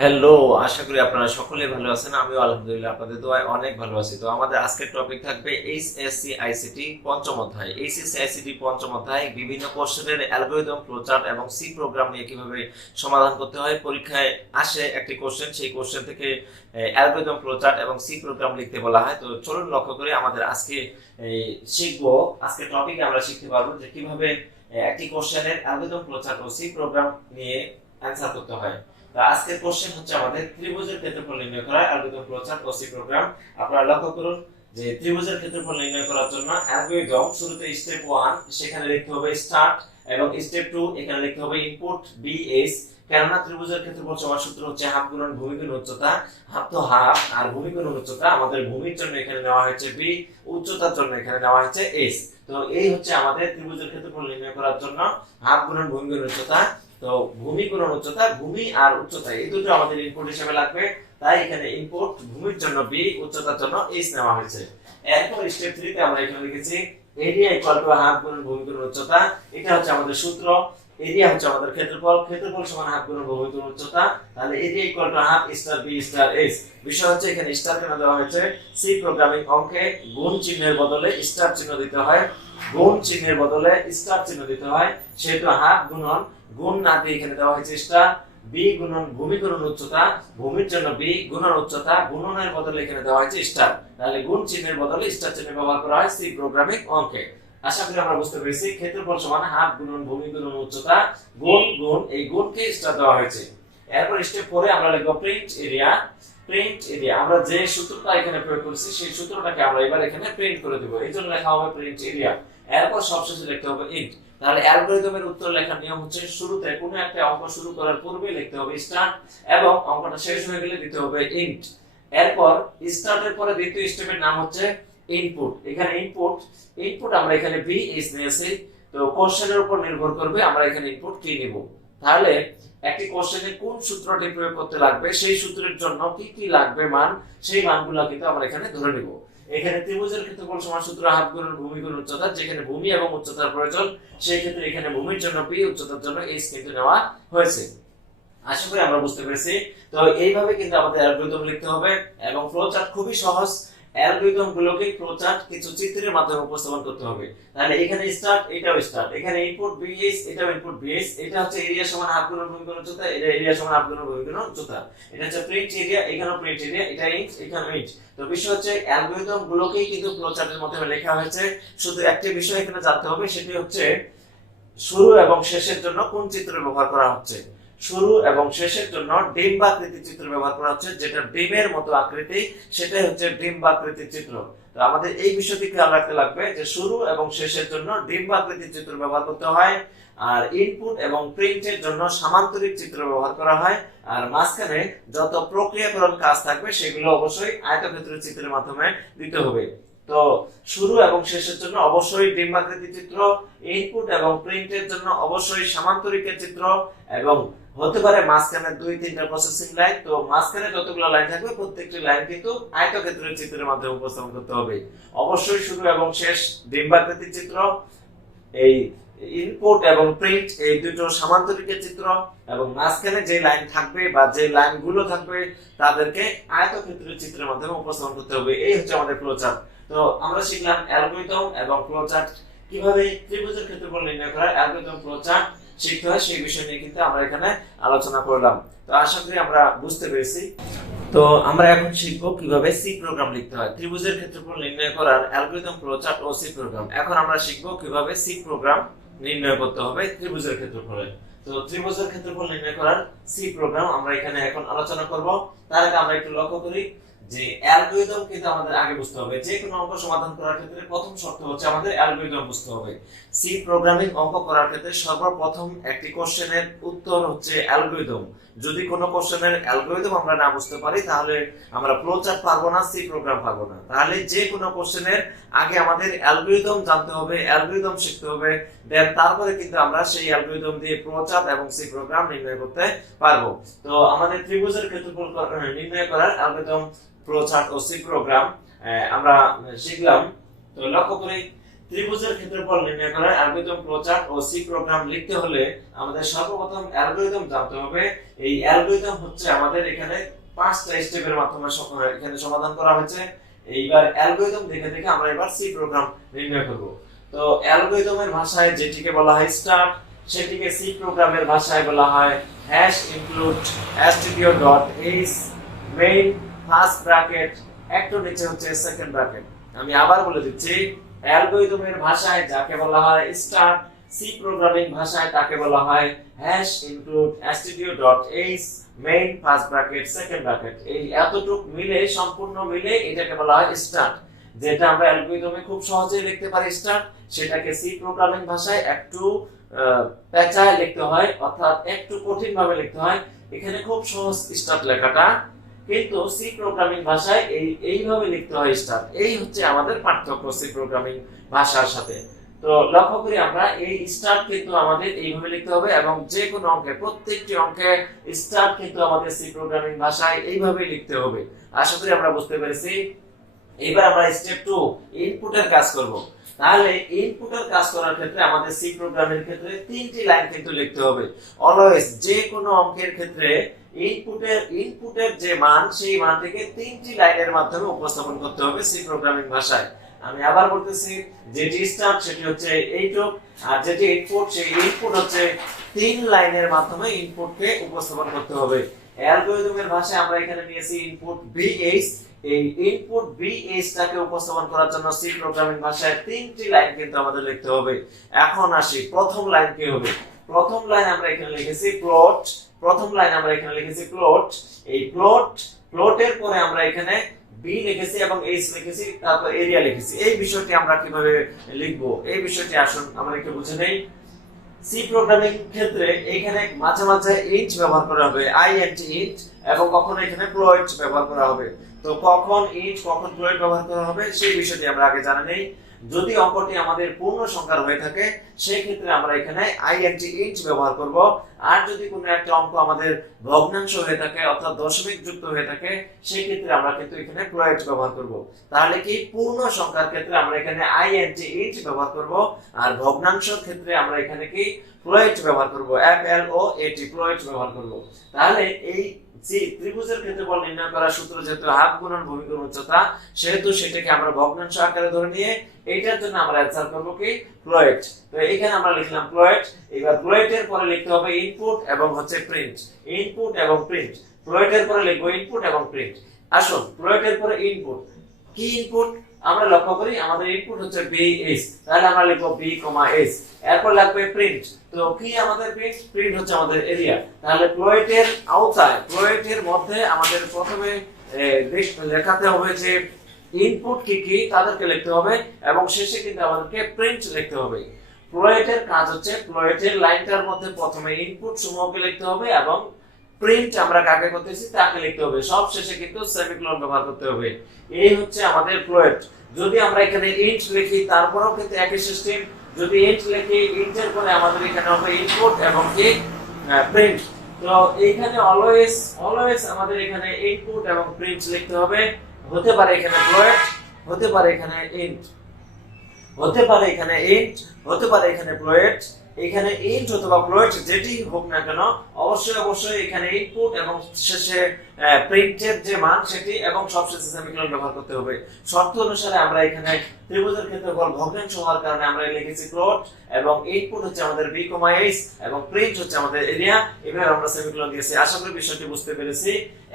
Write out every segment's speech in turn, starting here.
Hello, আশা করি আপনারা সকলে ভালো আছেন। আমিও আলহামদুলিল্লাহ আপনাদের দোয়ায় অনেক ভালো আছি। তো আমাদের আজকের টপিক থাকবে এইচএসসি আইসিটি পঞ্চম অধ্যায়। এইচএসসি আইসিটি পঞ্চম অধ্যায় বিভিন্ন কোশ্চেনের অ্যালগরিদম, ফ্লোচার্ট এবং সি প্রোগ্রাম নিয়ে কিভাবে সমাধান করতে হয়। পরীক্ষায় আসে একটি কোশ্চেন, সেই কোশ্চেন থেকে অ্যালগরিদম, ফ্লোচার্ট এবং সি প্রোগ্রাম লিখতে বলা হয়। তো চলুন লক্ষ্য করে আমাদের আজকে শিখবো। আজকে টপিকে আমরা শিখতে পারবো যে কিভাবে একটি কোশ্চেনের অ্যালগরিদম, ফ্লোচার্ট ও সি প্রোগ্রাম নিয়ে অ্যান্সার করতে হয়। আজকের কোশ্চেন হচ্ছে আমাদের ত্রিভুজের ক্ষেত্রফল নির্ণয় করা অ্যালগরিদম, ফ্লোচার্ট ও সি প্রোগ্রাম। আপনারা লক্ষ্য করুন যে ত্রিভুজের ক্ষেত্রফল নির্ণয় করার জন্য অ্যালগরিদম শুরুতে স্টেপ 1 সেখানে লিখতে হবে স্টার্ট, এবং স্টেপ 2 এখানে লিখতে হবে ইনপুট বিএস। কেননা ত্রিভুজের ক্ষেত্রফল সমান সূত্র হচ্ছে হাফ গুণন ভূমি গুণ উচ্চতা। হাফ তো হাফ, আর ভূমি গুণ উচ্চতা আমাদের ভূমির জন্য এখানে নেওয়া হয়েছে বি, উচ্চতার জন্য এখানে নেওয়া হয়েছে এস। তো এই হচ্ছে আমাদের ত্রিভুজের ক্ষেত্রফল নির্ণয় করার জন্য হাফ গুণন ভূমি গুণ উচ্চতা। তো ভূমি গুণন উচ্চতা, ভূমি আর উচ্চতা এই দুটো আমাদের ইনপুট হিসেবে লাগবে। তাই এখানে ইনপুট ভূমির জন্য বি, উচ্চতার জন্য এস নেওয়া হয়েছে। এরপর স্টেপ 3 তে আমরা এখানে লিখেছি এরিয়া ইকুয়াল টু হাফ গুণন ভূমি গুণন উচ্চতা। এটা হচ্ছে আমাদের সূত্র। এরিয়া হচ্ছে আমাদের ক্ষেত্রফল, ক্ষেত্রফল সমান হাফ গুণন ভূমি গুণন উচ্চতা। তাহলে area equal to half star B star S. বিষয় হচ্ছে এখানে স্টার কেন দেওয়া হয়েছে, সি প্রোগ্রামিং অঙ্কে গুণ চিহ্নের বদলে স্টার চিহ্ন দিতে হয়। গুণ চিহ্নের বদলে স্টার চিহ্ন দিতে হয়, সেহেতু হাফ গুণন গুণ না দিয়ে এখানে দেওয়া হয়েছে স্টার। বি গুণন ভূমি গুণন উচ্চতা, ভূমির জন্য বি গুণন উচ্চতা, গুণনের বদলে এখানে দেওয়া হয়েছে স্টার। তাহলে গুণ চিহ্নের বদলে স্টার চিহ্ন ব্যবহার করা হয় সি প্রোগ্রামিং অঙ্কে। আশা করি আমরা বুঝতে পেরেছি। ক্ষেত্রফল সমান হাফ গুণন ভূমি গুণন উচ্চতা, গুণ গুণ এই গুণকে স্টার দেওয়া হয়েছে। এরপর স্টেপ 4 এ আমরা লিখব প্রিন্ট এরিয়া। প্রিন্ট এরিয়া আমরা যে সূত্রটা এখানে প্রয়োগ করছি সেই সূত্রটাকে আমরা এবার এখানে প্রিন্ট করে দেব। এই জন্য লেখা হবে প্রিন্ট এরিয়া। এরপর সবশেষে লিখতে হবে ইন্ট। তাহলে অ্যালগরিদমের উত্তর লেখার নিয়ম হচ্ছে শুরুতে কোনো একটা অঙ্ক শুরু করার পূর্বে লিখতে হবে স্টার্ট, এবং অঙ্কটা শেষ হয়ে গেলে দিতে হবে ইন্ট। এরপর স্টার্টের পরে দ্বিতীয় স্টেপের নাম হচ্ছে ইনপুট। এখানে ইনপুট আমরা এখানে বি এস নিয়েছি। তো কোশ্চেনের উপর নির্ভর করবে আমরা এখানে ইনপুট কি নিব। তাহলে একটি কোশ্চেনে কোন সূত্রটি প্রয়োগ করতে লাগবে, সেই সূত্রের জন্য কি কি লাগবে মান, সেই মানগুলো কিন্তু আমরা এখানে ধরে নিব। এখানে ত্রিভুজের ক্ষেত্রফল সমান সূত্র হাফ গুণন ভূমি গুণ উচ্চতা, যেখানে ভূমি এবং উচ্চতার প্রয়োজন, সেই ক্ষেত্রে এখানে ভূমির জন্য বি, উচ্চতার জন্য এস কিন্তু নেওয়া হয়েছে। আশা করি আমরা বুঝতে পেরেছি। তো এইভাবে কিন্তু আমাদের অ্যালগরিদম লিখতে হবে, এবং ফ্লোচার্ট খুবই সহজ। অ্যালগরিদম গুলোকে ফ্লোচার্ট কিছু চিত্রের মাধ্যমে উপস্থাপন করতে হবে। তাহলে এখানে স্টার্ট, এটাও স্টার্ট, এখানে ইনপুট বিএস, এটাও ইনপুট বিএস, এটা হচ্ছে এরিয়া সমান হাফ গুণন ভূমি গুণ উচ্চতা, এটা এরিয়া সমান হাফ গুণন ভূমি গুণ উচ্চতা, এটা হচ্ছে প্রিন্ট এরিয়া, এখানেও প্রিন্ট এরিয়া, এটা ইঞ্চ, এখানেও ইঞ্চ। তো বিষয় হচ্ছে অ্যালগরিদম গুলোকেই কিন্তু ফ্লোচার্টের মাধ্যমে লেখা হয়েছে। শুধু একটি বিষয় এখানে জানতে হবে, সেটি হচ্ছে শুরু এবং শেষের জন্য কোন চিত্র ব্যবহার করা হচ্ছে। শুরু এবং শেষের জন্য ডিম্বাকৃতির চিত্র ব্যবহার করা হচ্ছে, যেটা ডিমের মতো আকৃতি, সেটাই হচ্ছে ডিম্বাকৃতির চিত্র। তো আমাদের এই বিষয়টি খেয়াল রাখতে লাগবে যে শুরু এবং শেষের জন্য ডিম্বাকৃতির চিত্র ব্যবহার করতে হয়, আর ইনপুট এবং প্রিন্টের জন্য সামান্তরিক চিত্র ব্যবহার করা হয়, আর মাঝখানে যত প্রক্রিয়াকরণ কাজ থাকবে সেগুলো অবশ্যই আয়তক্ষেত্রের চিত্রের মাধ্যমে দিতে হবে। তো শুরু এবং শেষের জন্য অবশ্যই ডিম্বাকৃতির চিত্র, ইনপুট এবং প্রিন্টের জন্য অবশ্যই সামান্তরিকের চিত্র, এবং হতে পারে মাঝখানে 2-3টা প্রসেসিং লাইন। তো মাঝখানে যতগুলো লাইন থাকবে প্রত্যেকটি লাইন কিন্তু আয়তক্ষেত্রের চিত্রের মাধ্যমে উপস্থাপন করতে হবে। অবশ্যই শুরু এবং শেষ ডিম্বাকৃতির চিত্র, এই ইনপুট এবং প্রিন্ট এই দুটো সামান্তরিকের চিত্র, এবং মাঝখানে যে লাইন থাকবে বা যে লাইনগুলো থাকবে তাদেরকে আয়তক্ষেত্রের চিত্রের মাধ্যমে উপস্থাপন করতে হবে। এই হচ্ছে আমাদের ফ্লোচার্ট। তো আমরা শিখলাম অ্যালগরিদম এবং ফ্লোচার্ট কিভাবে ত্রিভুজের ক্ষেত্রফল নির্ণয় করা, অ্যালগরিদম, ফ্লোচার্ট শিখতে হয় সেই বিষয় নিয়ে কিন্তু আমরা এখানে আলোচনা করলাম। তো আশা করি আমরা বুঝতে পেরেছি। তো আমরা এখন শিখব কিভাবে সি প্রোগ্রাম লিখতে হয়। ত্রিভুজের ক্ষেত্রফল নির্ণয় করার অ্যালগরিদম, ফ্লোচার্ট ও সি প্রোগ্রাম। এখন আমরা শিখব কিভাবে সি প্রোগ্রাম নির্ণয় করতে হবে ত্রিভুজের ক্ষেত্রফলে। তো ত্রিভুজের ক্ষেত্রফল নির্ণয় করার সি প্রোগ্রাম আমরা এখানে এখন আলোচনা করব। তার আগে আমরা একটু লক্ষ্য করি যে অ্যালগরিদম কিন্তু আমাদের আগে বুঝতে হবে। যে কোনো অঙ্ক সমাধান করার ক্ষেত্রে প্রথম শর্ত হচ্ছে আমাদের অ্যালগরিদম বুঝতে হবে। সি প্রোগ্রামিং অঙ্ক করার ক্ষেত্রে সর্বপ্রথম একটি কোশ্চেনের উত্তর হচ্ছে অ্যালগরিদম। যদি কোনো কোশ্চেনের অ্যালগরিদম আমরা না বুঝতে পারি তাহলে আমরা ফ্লোচার্ট পারবো না, সি প্রোগ্রাম পারবো না। তাহলে যে কোনো কোশ্চেনের আগে আমাদের অ্যালগরিদম জানতে হবে, অ্যালগরিদম শিখতে হবে, দেন তারপরে কিন্তু আমরা সেই অ্যালগরিদম দিয়ে ফ্লোচার্ট এবং সি প্রোগ্রাম নির্ণয় করতে পারবো। তো আমাদের ত্রিভুজের ক্ষেত্রফল নির্ণয় করার অ্যালগরিদম, ফ্লোচার্ট ও সি প্রোগ্রাম আমরা শিখলাম। তো লক্ষ্য করি ত্রিভুজের ক্ষেত্রফল নির্ণয় করার অ্যালগরিদম ফ্লোচার্ট ও সি প্রোগ্রাম লিখতে হলে আমাদের সর্বপ্রথম অ্যালগরিদম জানতে হবে। এই অ্যালগরিদম হচ্ছে আমাদের এখানে 5টা স্টেপের মাধ্যমে এখানে সমাধান করা হয়েছে। এইবার অ্যালগরিদম দেখে দেখে আমরা এবার সি প্রোগ্রাম নির্ণয় করব। তো অ্যালগরিদমের ভাষায় যেটিকে বলা হয় স্টার্ট, সেটিকে সি প্রোগ্রামের ভাষায় বলা হয় #include stdio.h main first bracket একটু নিচে হচ্ছে সেকেন্ড ব্র্যাকেট। আমি আবার বলে দিচ্ছি, অ্যালগরিদমের ভাষায় যাকে বলা হয় স্টার্ট, সি প্রোগ্রামিং ভাষায় তাকে বলা হয় #include stdio.h main first bracket second bracket. এই এতটুক মিলে সম্পূর্ণ মিলে এটাকে বলা হয় স্টার্ট। যেটা আমরা অ্যালগরিদমে খুব সহজেই লিখতে পারি স্টার্ট, সেটাকে সি প্রোগ্রামিং ভাষায় একটু পেঁচায় লিখতে হয়, অর্থাৎ একটু কঠিন ভাবে লিখতে হয়। এখানে খুব সহজ স্টার্ট লেখাটা, কিন্তু সি প্রোগ্রামিং ভাষায় এইভাবে লিখতে হয় স্টার্ট। এই হচ্ছে আমাদের পার্থক্য সি প্রোগ্রামিং ভাষার সাথে। তো লক্ষ্য করি আমরা এই স্টার্ট কিন্তু আমাদের এইভাবে লিখতে হবে, এবং যে কোনো অঙ্কে প্রত্যেকটি অঙ্কে স্টার্ট কিন্তু আমাদের সি প্রোগ্রামিং ভাষায় এইভাবে লিখতে হবে। আশা করি আমরা বুঝতে পেরেছি। এবার আমরা স্টেপ 2 ইনপুটের কাজ করব। তাহলে ইনপুটের কাজ করার ক্ষেত্রে আমাদের সি প্রোগ্রামের ক্ষেত্রে 3টি লাইন কিন্তু লিখতে হবে। অলওয়েজ যে কোনো অঙ্কের ক্ষেত্রে ইনপুটের যে মান, সেই মানটিকে 3টি লাইনের মাধ্যমে উপস্থাপন করতে হবে সি প্রোগ্রামিং ভাষায়। আমি আবার বলতেছি, যেটি স্টার্ট সেটি হচ্ছে এইটুক, আর যেটি ইনপুট সেই ইনপুট হচ্ছে 3 লাইনের মাধ্যমে ইনপুটকে উপস্থাপন করতে হবে। অ্যালগরিদমের ভাষায় আমরা এখানে নিয়েছি ইনপুট BH। এই ইনপুট BH টাকে উপস্থাপন করার জন্য সি প্রোগ্রামিং ভাষায় 3টি লাইন কিন্তু আমাদের লিখতে হবে। এখন আসি প্রথম লাইন কি হবে। প্রথম লাইন আমরা এখানে লিখেছি প্লট। প্রথম লাইন আমরা এখানে লিখেছি প্লট। এই প্লটের পরে আমরা এখানে বি লিখেছি এবং এইচ লিখেছি, তারপর এরিয়া লিখেছি। এই বিষয়টি আমরা কিভাবে লিখব, এই বিষয়টি আসুন আমরা একটু বুঝে নেই। সি প্রোগ্রামিং ক্ষেত্রে এখানে মাঝে মাঝে ইন্ট ব্যবহার করা হবে, int ইন্ট, এবং কখনো এখানে প্লট ব্যবহার করা হবে। তো কখন ইন্ট কখন প্লট ব্যবহার করা হবে সেই বিষয়টি আমরা আগে জানা নেই। যদি অঙ্কটি আমাদের পূর্ণ সংখ্যার হয়ে থাকে সেই ক্ষেত্রে আমরা এখানে int ইন্ট ব্যবহার করব। আর যদি কোনো একটা অঙ্ক আমাদের ভগ্নাংশ হয়ে থাকে অর্থাৎ দশমিক যুক্ত হয়ে থাকে সেই ক্ষেত্রে আমরা কিন্তু এখানে প্লট ব্যবহার করব। তাহলে কি পূর্ণ সংখ্যার ক্ষেত্রে আমরা এখানে int ইন্ট ব্যবহার করব, আর ভগ্নাংশের ক্ষেত্রে আমরা এখানে কি প্লট ব্যবহার করব, FLOAT প্লট ব্যবহার করব। তাহলে এই ত্রিভুজের ক্ষেত্রফল নির্ণয় করার সূত্র যেহেতু হাফ গুণন ভূমি গুণ উচ্চতা, সেহেতু সেটাকে আমরা ভগ্নাংশ আকারে ধরে নিয়ে এইটার জন্য আমরা অ্যানসার করব কি প্লট। তো এখানে আমরা লিখলাম প্লট। এবার প্লটের পরে লিখতে হবে ইনপুট এবং হচ্ছে প্রিন্ট। ইনপুট এবং প্রিন্ট, প্লটের পরে লিখব ইনপুট এবং প্রিন্ট। আসুন প্লটের পরে ইনপুট কি ইনপুট আমরা লক্ষ্য করি, আমাদের ইনপুট হচ্ছে BH, তাহলে আমরা লিখব B,H। এরপর লাগবে প্রিন্ট। তো কি আমাদের প্রিন্ট হচ্ছে আমাদের এরিয়া। তাহলে প্লটের আওতায়, প্লটের মধ্যে আমাদের প্রথমে লেখাতে হবে যে ইনপুট কি কি তাদেরকে লিখতে হবে, এবং শেষে কিন্তু আমাদেরকে প্রিন্ট লিখতে হবে। প্লটের কাজ হচ্ছে প্লটের লাইনটার মধ্যে প্রথমে ইনপুট সমূহকে লিখতে হবে এবং প্রিন্ট আমরা কাকে করতেছি তাকে লিখতে হবে। সব শেষে কিন্তু সেমিকোলন ব্যবহার করতে হবে। এই হচ্ছে আমাদের প্লট। যদি আমরা এখানে ইন্ট লিখি তারপরেও কিন্তু একই সিস্টেম। যদি ইন্ট লিখি, ইন্টের পরে আমাদের এখানে হবে ইনপুট এবং কি প্রিন্ট। তো এইখানে অলওয়েজ আমাদের এখানে ইনপুট এবং প্রিন্ট লিখতে হবে। হতে পারে এখানে প্লট, হতে পারে এখানে ইন্ট, হতে পারে এখানে ইন্ট, হতে পারে এখানে প্লট, এখানে ইন্ট অথবা প্লট যেটি হোক না কেন অবশ্যই এখানে ইনপুট এবং শেষে প্রিন্টের যে মান সেটি এবং সবশেষে সেমিকোলন ব্যবহার করতে হবে। শর্ত অনুসারে আমরা এখানে ত্রিভুজের ক্ষেত্রফল ভগ্নাংশ হওয়ার কারণে আমরা লিখেছি প্লট, এবং ইনপুট হচ্ছে আমাদের B,H এবং প্রিন্ট হচ্ছে আমাদের এরিয়া। এভাবে আমরা সেমিকোলন দিয়েছি। আশা করি বিষয়টি বুঝতে পেরেছি।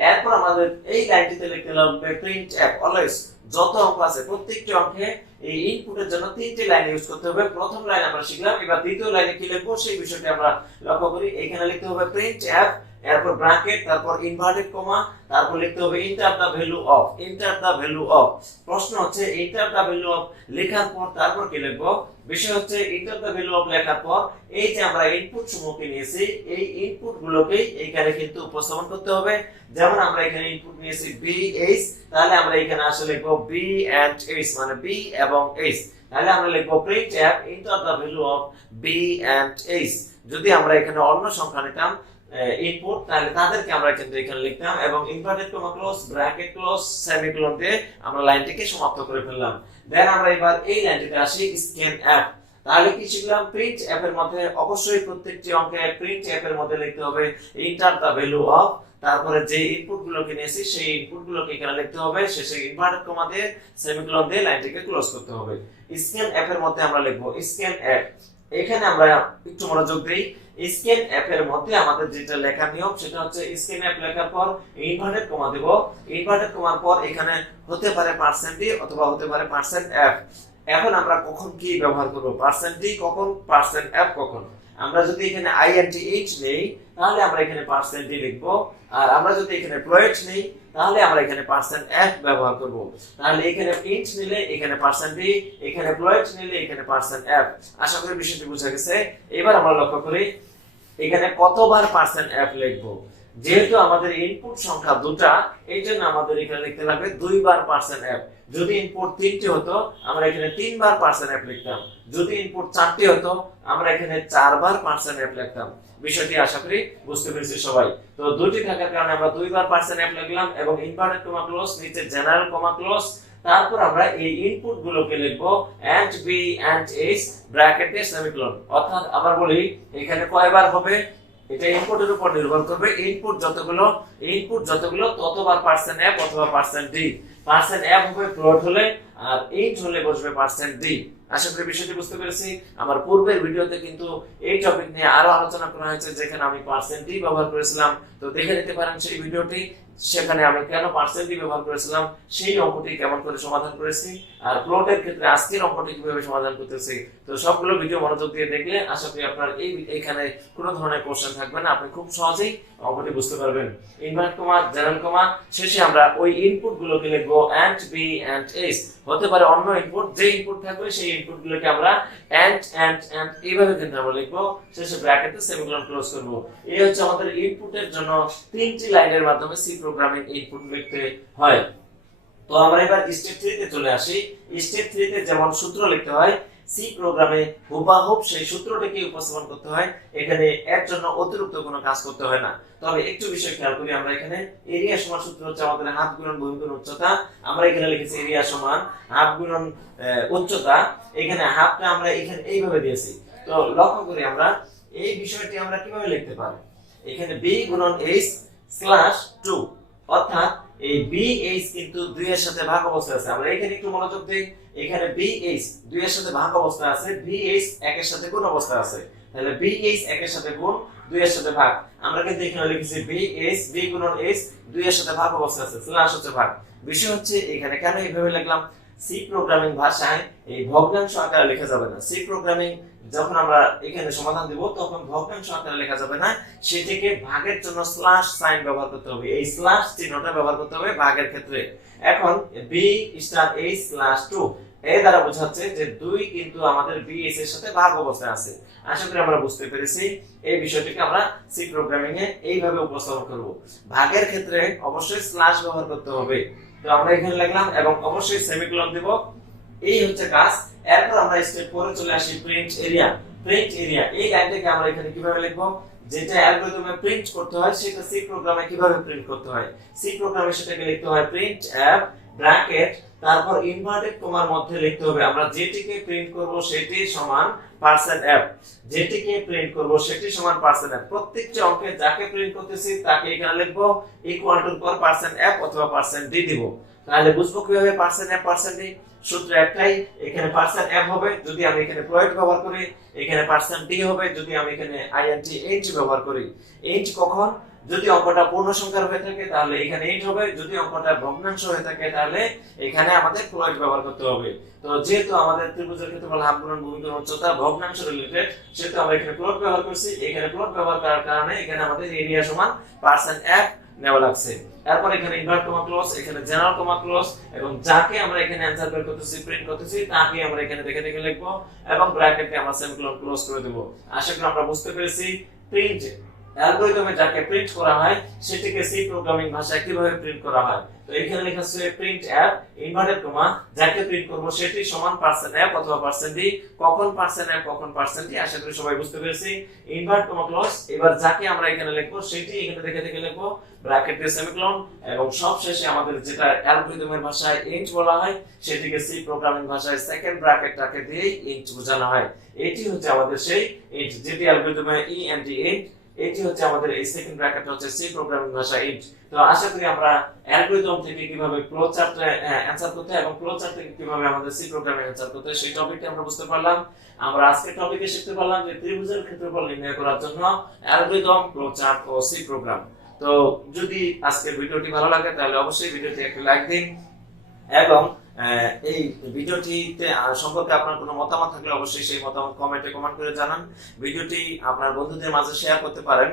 এরপর আমাদের এই লাইনটিতে লিখতে হবে প্রিন্ট এফ। অলওয়েজ যত অঙ্ক আছে প্রত্যেকটি অঙ্কে এই ইনপুটের জন্য 3টি লাইন ইউজ করতে হবে। প্রথম লাইন আমরা শিখলাম, এবার দ্বিতীয় লাইনে কি লিখবো সেই বিষয়টি আমরা লক্ষ্য করি। এখানে লিখতে হবে প্রিন্ট এফ, এরপর ব্র্যাকেট, তারপর ইনভার্টেড কমা, তারপর লিখতে হবে enter the value of. Enter the value of, প্রশ্ন হচ্ছে এন্টার দা ভ্যালু অফ লেখার পর তারপর কি লিখবো। বিষয় হচ্ছে এন্টার দা ভ্যালু অফ লেখার পর এই যে আমরা ইনপুট সমূহকে নিয়েছি এই ইনপুট গুলোকে এইখানে কিন্তু উপস্থাপন করতে হবে। যেমন আমরা এখানে ইনপুট নিয়েছি BH, তাহলে আমরা এখানে আসলে লিখবো B and H, মানে B এবং H। তাহলে আমরা লিখবো print F enter the value of B and H। যদি আমরা এখানে অন্য সংখ্যা নিতাম ইনপুট, তাহলে তাদেরকে আমরা কিন্তু এখানে লিখতাম এবং inverted comma close, bracket close, semicolon দিয়ে আমরা লাইনটিকে সমাপ্ত করে ফেললাম। দেন আমরা এবার এই লাইনটিতে আসি স্ক্যান অ্যাপ। তাহলে কি শিখলাম? প্রিন্ট অ্যাপ এর মধ্যে অবশ্যই প্রত্যেকটি অঙ্কে প্রিন্ট অ্যাপ এর মধ্যে লিখতে হবে এন্টার দা ভ্যালু অফ, তারপরে যে ইনপুট গুলোকে নিয়েছি সেই ইনপুট গুলোকে এখানে লিখতে হবে, শেষে ইনভার্টেড কমা দিয়ে সেমিকোলন দিয়ে লাইনটিকে ক্লোজ করতে হবে। স্ক্যান অ্যাপ এর মধ্যে আমরা লিখবো স্ক্যান অ্যাপ। এখানে আমরা একটু মনোযোগ দেই। স্ক্যান অ্যাপ এর মধ্যে আমাদের যেটা লেখার নিয়ম সেটা হচ্ছে স্ক্যান অ্যাপ লেখার পর ইনভার্টেড কমা দেব, ইনভার্টেড কমার পর এখানে হতে পারে %d অথবা হতে পারে %f। এখন আমরা কখন কি ব্যবহার করব? %d কখন, %f কখন? আমরা যদি এখানে int নেই তাহলে আমরা এখানে %d লিখব, আর আমরা যদি এখানে প্লয়েট নেই তাহলে আমরা এখানে %f ব্যবহার করব। তাহলে এখানে int নিলে এখানে %d, এখানে প্লয়েট নিলে এখানে %f। আশা করি বিষয়টি বোঝা গেছে। এবার আমরা লক্ষ্য করি এখানে কতবার %f লিখব। যেহেতু আমাদের ইনপুট সংখ্যা দুটা, এই জন্য আমাদের এখানে লিখতে লাগবে 2 বার %f। যদি ইনপুট 3টি হতো আমরা এখানে 3 বার %f লিখতাম, যদি ইনপুট 4টি হতো আমরা এখানে 4 বার %f লিখতাম। বিষয়টি আশা করি বুঝতে পেরেছি সবাই। তো দুটি থাকার কারণে আমরা 2 বার %f লিখলাম এবং ইনভার্টেড কমা ক্লোজ, নিচে জেনারেল কমা ক্লোজ, তারপর আমরা এই ইনপুট গুলোকে লিখবো and b and h ব্র্যাকেটে সেমিকোলন। অর্থাৎ আবার বলি এখানে কয়বার হবে এটা ইনপুটের উপর নির্ভর করবে। ইনপুট যতগুলো ততবার %f অথবা %d। %f হবে ফ্লোট হলে, আর int হলে বসবে %d। আশা করি বিষয়টি বুঝতে পেরেছি। আমার পূর্বের ভিডিওতে কিন্তু এই টপিক নিয়ে আরো আলোচনা করা হয়েছে, যেখানে আমি %d ব্যবহার করেছিলাম। তো দেখে নিতে পারেন সেই ভিডিওটি, সেখানে আমি কেন %d ব্যবহার করেছিলাম, সেই অঙ্কটি কেমন করে সমাধান করেছি, আর প্লটের ক্ষেত্রে আজকের অঙ্কটি কিভাবে সমাধান করতেছি। তো সবগুলো ভিডিও মনোযোগ দিয়ে দেখলে আশা করি আপনার এইখানে কোনো ধরনের কোশ্চেন থাকবে না, আপনি খুব সহজেই অঙ্কটি বুঝতে পারবেন। ইনভার্ট কমা, জেনারেল কমা, শেষে আমরা ওই ইনপুট গুলোকে লিখবো and b and h। হতে পারে অন্য ইনপুট, যে ইনপুট থাকবে সেই ইনপুট গুলোকে আমরা and এইভাবে কিন্তু আমরা লিখবো, শেষে ব্র্যাকেটে সেমিকোলন ক্লোজ করব। এই হচ্ছে আমাদের ইনপুটের জন্য 3টি লাইনের মাধ্যমে সি প্রোগ্রামিং ইনপুট লিখতে হয়। তো আমরা এবার স্টেপ 3 তে চলে আসি। স্টেপ 3 তে যেমন সূত্র লিখতে হয়, সি প্রোগ্রামে হুবহু সেই সূত্রটিকে উপস্থাপন করতে হয়। এখানে এর জন্য অতিরিক্ত কোনো কাজ করতে হয় না। তবে একটু বিষয় খেয়াল করি, আমরা এখানে এরিয়া সমান সূত্র হচ্ছে আমাদের হাফ গুণন ভূমি গুণ উচ্চতা। আমরা এখানে লিখেছি এরিয়া সমান হাফ গুণন উচ্চতা। এখানে হাফটা আমরা এখানে এইভাবে দিয়েছি। তো লক্ষ্য করি আমরা এই বিষয়টি আমরা কিভাবে লিখতে পারি। এখানে b গুণন h স্ল্যাশ 2, অর্থাৎ এই bh কিন্তু 2 এর সাথে ভাগ অবস্থায় আছে। আমরা এখানে একটু মনোযোগ দেই, এখানে bh 2 এর সাথে ভাগ অবস্থায় আছে, bh 1 এর সাথে গুণ অবস্থায় আছে। তাহলে bh 1 এর সাথে গুণ, 2 এর সাথে ভাগ। আমরা কিন্তু এখানে লিখেছি bh b গুণন h 2 এর সাথে ভাগ অবস্থায় আছে, স্ল্যাশ হচ্ছে ভাগ। বিষয় হচ্ছে এখানে কেন এইভাবে লিখলাম, সি প্রোগ্রামিং ভাষায় এই ভগ্নাংশ আকারে লেখা যাবে না। সি প্রোগ্রামিং যখন আমরা এখানে সমাধান দেব তখন ভগ্নাংশ আকারে লেখা যাবে না, সেটাকে ভাগের জন্য স্ল্যাশ সাইন ব্যবহার করতে হবে। এই স্ল্যাশ চিহ্নটা ব্যবহার করতে হবে ভাগের ক্ষেত্রে। এখন b স্টার h স্ল্যাশ 2 এই দ্বারা বোঝাচ্ছে যে 2 কিন্তু আমাদের bh এর সাথে ভাগ অবস্থায় আছে। আশা করি আমরা বুঝতে পেরেছি। এই বিষয়টিকে আমরা সি প্রোগ্রামিং এ এইভাবে উপস্থাপন করব। ভাগের ক্ষেত্রে অবশ্যই স্ল্যাশ ব্যবহার করতে হবে। তো আমরা এখানে লিখলাম এবং অবশ্যই সেমিকোলন দেব। এই হচ্ছে কাজ। এরপর আমরা স্টেপ 4 এ চলে আসি প্রিন্ট এরিয়া। প্রিন্ট এরিয়া এই লাইনটাকে আমরা এখানে কিভাবে লিখব, যেটা অ্যালগরিদমে প্রিন্ট করতে হয় সেটা সি প্রোগ্রামে কিভাবে প্রিন্ট করতে হয়। সি প্রোগ্রামে সেটাকে লিখতে হয় প্রিন্ট অ্যাপ ব্র্যাকেট, তারপর ইনভার্টেড কমার মধ্যে লিখতে হবে আমরা যেটিকে প্রিন্ট করব সেটি সমান %f, যেটিকে প্রিন্ট করব সেটি সমান %f। প্রত্যেকটি অঙ্কে যাকে প্রিন্ট করতেছি তাকে এখানে লিখব ইকুয়াল টু পর %f অথবা %d দিব। তাহলে বুঝবো কিভাবে %f %d, সূত্র একটাই, এখানে %f হবে যদি আমি এখানে প্লয়েট ব্যবহার করি, এখানে %d হবে যদি আমি এখানে int ব্যবহার করি। int কখন, যদি অঙ্কটা পূর্ণ সংখ্যার হয়ে থাকে তাহলে এখানে int হবে, যদি অঙ্কটা ভগ্নাংশ হয়ে থাকে তাহলে এখানে আমাদের প্লয়েট ব্যবহার করতে হবে। তো যেহেতু আমাদের ত্রিভুজের ক্ষেত্রফল হাফ গুণন ভূমি গুণ উচ্চতা ভগ্নাংশ রিলেটেড, সেহেতু আমরা এখানে প্লট ব্যবহার করছি। এখানে প্লট ব্যবহার করার কারণে এখানে আমাদের এরিয়া সমান %f নেওয়া লাগছে। এরপর এখানে ইনভার্ট কমা ক্লোজ, এখানে জেনারেল কমা ক্লোজ, এবং যাকে আমরা এখানে অ্যানসার বের করতেছি প্রিন্ট করতেছি তাকে আমরা এখানে দেখে দেখে লিখবো এবং ব্র্যাকেটে আমরা সেমিকোলন ক্লোজ করে দেব। আশা করি আমরা বুঝতে পেরেছি। প্রিন্ট অ্যালগরিদমে যাকে প্রিন্ট করা হয় সেটিকে সি প্রোগ্রামিং ভাষায় কিভাবে প্রিন্ট করা হয়। তো এখানে লেখা আছে প্রিন্ট অ্যাপ ইনভার্টেড কমা যাকে প্রিন্ট করব সেটি সমান পার্সেন্ট অ্যাপ অথবা পার্সেন্ট ডি। কখন পার্সেন্ট অ্যাপ কখন পার্সেন্ট ডি আশা করি সবাই বুঝতে পেরেছি। ইনভার্ট কমা ক্লোজ, এবার যাকে আমরা এখানে লিখব সেটি এখানে দেখে লিখব ব্র্যাকেট দিয়ে সেমিকোলন, এবং সবশেষে আমাদের যেটা অ্যালগরিদমের ভাষায় ইন্ট বলা হয় সেটিকে সি প্রোগ্রামিং ভাষায় সেকেন্ড ব্র্যাকেটটাকে দিয়ে ইন্ট বোঝানো হয়। এটি হচ্ছে আমাদের সেই ইন্ট যেটি অ্যালগরিদমে ইএনট ইন্ট, এটি হচ্ছে আমাদের এই সেকেন্ড ব্র্যাকেট হচ্ছে সি প্রোগ্রামিং ভাষা ইন্ট। তো আশা করি আমরা অ্যালগরিদম থেকে কিভাবে ফ্লোচার্ট অ্যানসার করতে হয় এবং ফ্লোচার্ট থেকে কিভাবে আমাদের সি প্রোগ্রামিং অ্যানসার করতে হয় সেই টপিকটি আমরা বুঝতে পারলাম। আমরা আজকের টপিকে শিখতে পারলাম যে ত্রিভুজের ক্ষেত্রফল নির্ণয় করার জন্য অ্যালগরিদম, ফ্লোচার্ট ও সি প্রোগ্রাম। তো যদি আজকের ভিডিওটি ভালো লাগে তাহলে অবশ্যই ভিডিওটি একটি লাইক দিন, এবং এই ভিডিওটিতে সম্পর্কে আপনার কোনো মতামত থাকলে অবশ্যই সেই মতামত কমেন্টে কমেন্ট করে জানান। ভিডিওটি আপনার বন্ধুদের মাঝে শেয়ার করতে পারেন,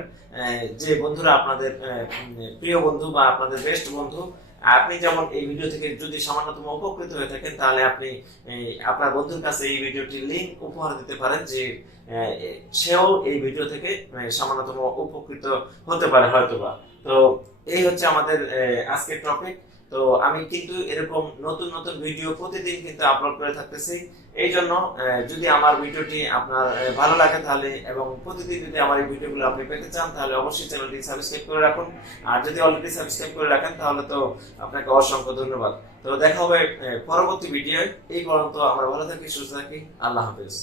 যে বন্ধুরা আপনাদের প্রিয় বন্ধু বা আপনাদের বেস্ট বন্ধু। আপনি যেমন এই ভিডিও থেকে যদি সামান্যতম উপকৃত হয়ে থাকেন তাহলে আপনি আপনার বন্ধুর কাছে এই ভিডিওটির লিংক উপহার দিতে পারেন, যে সেও এই ভিডিও থেকে সামান্যতম উপকৃত হতে পারে হয়তোবা। তো এই হচ্ছে আমাদের আজকের টপিক। তো আমি কিন্তু এরকম নতুন নতুন ভিডিও প্রতিদিন কিন্তু আপলোড করে থাকতেছি। এই জন্য যদি আমার ভিডিওটি আপনার ভালো লাগে তাহলে, এবং প্রতিদিন যদি আমার এই ভিডিওগুলো আপনি পেতে চান তাহলে অবশ্যই চ্যানেলটি সাবস্ক্রাইব করে রাখুন। আর যদি অলরেডি সাবস্ক্রাইব করে রাখেন তাহলে তো আপনাকে অসংখ্য ধন্যবাদ। তো দেখা হবে পরবর্তী ভিডিও। এই পর্যন্ত আমরা ভালো থাকি, সুস্থ থাকি। আল্লাহ হাফেজ।